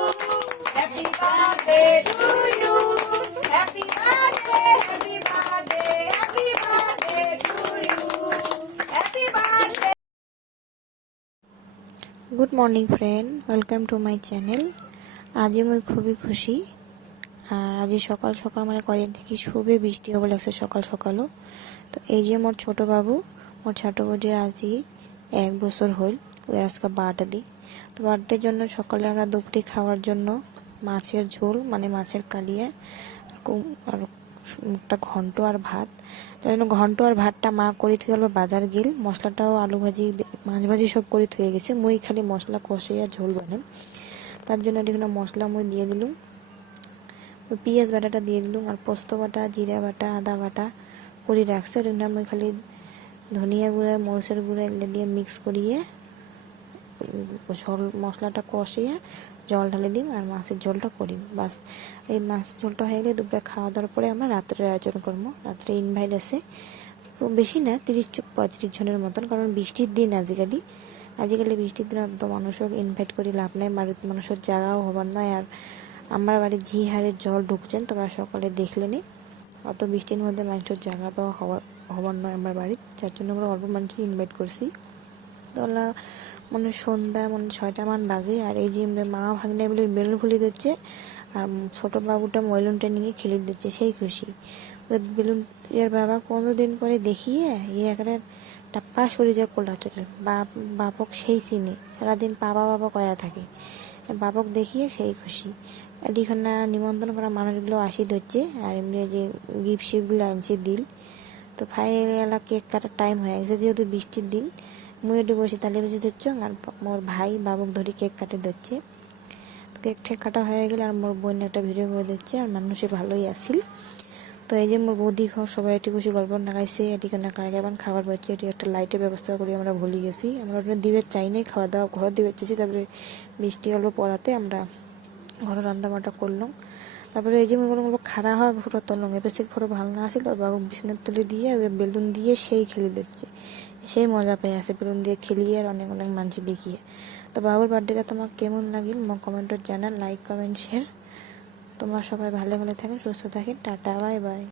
Happy birthday to you. Happy birthday, happy birthday, happy birthday to you. Happy birthday. Good morning friend, welcome to my channel. আজি মই খুবই খুশি। আর আজি সকাল সকাল মানে কয়েকদিন থেকে খুবই বৃষ্টি হবে লাগছে সকাল সকালও। তো এই যে মোর ছোট বাবু, মোর ছোট বউজি আজি 1 বছর হল, ওই আজকে বার্থডে দিই। তো বার্থডের জন্য সকালে আমরা দুপুরে খাওয়ার জন্য মাছের ঝোল মানে মাছের কালিয়া আর একটা ঘন্ট আর ভাত। তার জন্য ঘন্ট আর ভাতটা মা করে থুয়ে গেল বাজার গেল, মশলাটাও আলু ভাজি মাছ ভাজি সব করে থুয়ে গেছে, মুই খালি মশলা কষে আর ঝোল বানাম। তার জন্য এখানে মশলা মুই দিয়ে দিলুম, ওই পেঁয়াজ বাটাটা দিয়ে দিলুম আর পোস্ত বাটা, জিরা বাটা, আদা বাটা করে রাখছে। ওটা মুই খালি ধনিয়া গুঁড়া, মরিচের গুঁড়া এগুলো দিয়ে মিক্স করিয়ে ঝোল মশলাটা কষিয়ে জল ঢালে দিই আর মাছের ঝোলটা করি। বাস এই মাছের ঝোলটা হয়ে গেলে দুপুরে খাওয়া দাওয়ার পরে আমরা রাত্রের আয়োজন করবো। রাত্রে ইনভাইট আছে, তো বেশি না, 30-35 জনের মতন, কারণ বৃষ্টির দিন আজকালি বৃষ্টির দিন অত মানুষও ইনভাইট করি লাভ নাই, বাড়িতে মানুষের জায়গাও হবার নয়। আর আমার বাড়ির ঝি হারে জল ঢুকছেন, তোমরা সকালে দেখলেনি। অত বৃষ্টির মধ্যে মানুষের জায়গা তো হবার নয় আমার বাড়ির, যার জন্য আমরা অল্প মানুষই ইনভাইট করছি। তোলা মানে সন্ধ্যা 6টা মান বাজে। আর এই যে মা ভাগ্নে বলে বেলুন খুলে দিচ্ছে আর ছোটো বাবুটা বেলুনটা নিয়ে খেলে দিচ্ছে, সেই খুশি। বেলুন এর বাবা 15 দিন পরে দেখিয়ে এখানে টাপ্পাস করে যায় কোলা চলে। বাপক সেই চিনে, সারাদিন বাবা বাবা কয়া থাকে, বাপক দেখিয়ে সেই খুশি। এদিকে নিমন্ত্রণ করা মানুষগুলো আসি ধরছে আর এমনি যে গিফট শিফটগুলো আনছে দিল। তো ফাইনালি কেক কাটার টাইম হয়ে গেছে, যেহেতু বৃষ্টির দিন। মুই একটু বসে তালি বসে ধরছ আর মোর ভাই বাবুক ধরে কেক কাটে ধরছে। কেক ঠেক কাটা হয়ে গেলে আর মোর বোন একটা ভিডিও করে দিচ্ছে আর মানুষে ভালোই আসিল। তো এই যে মোর বৌদি ঘর সবাই একটু বসে গল্প নাগাইছে, এটিকে না কায়গাবান খাবার পাচ্ছে। এটি একটা লাইটের ব্যবস্থা করি আমরা ভুলে গেছি, আমরা ওটা দিবে চাই নাই, খাওয়া দাওয়া ঘর দিবে চেয়েছি। তারপরে বৃষ্টি অল্প পড়াতে আমরা ঘরে রান্না বান্না করলাম। তারপরে এই যে মনে খারাপ হয় ফটো তুললাম, এবার থেকে ফটো ভালো না আসে, তোর বাবু বিছানার তুলে দিয়ে বেলুন দিয়ে সেই খেলে দিচ্ছে, সেই মজা পেয়ে আসে বেলুন দিয়ে খেলিয়ে আর অনেক অনেক মানুষ দেখিয়ে। তো বাবুর বার্থডেটা তোমার কেমন লাগিল আমার কমেন্টে জানান, লাইক কমেন্ট শেয়ার। তোমরা সবাই ভালো ভালো থাকেন, সুস্থ থাকেন, টাটা বাই বাই।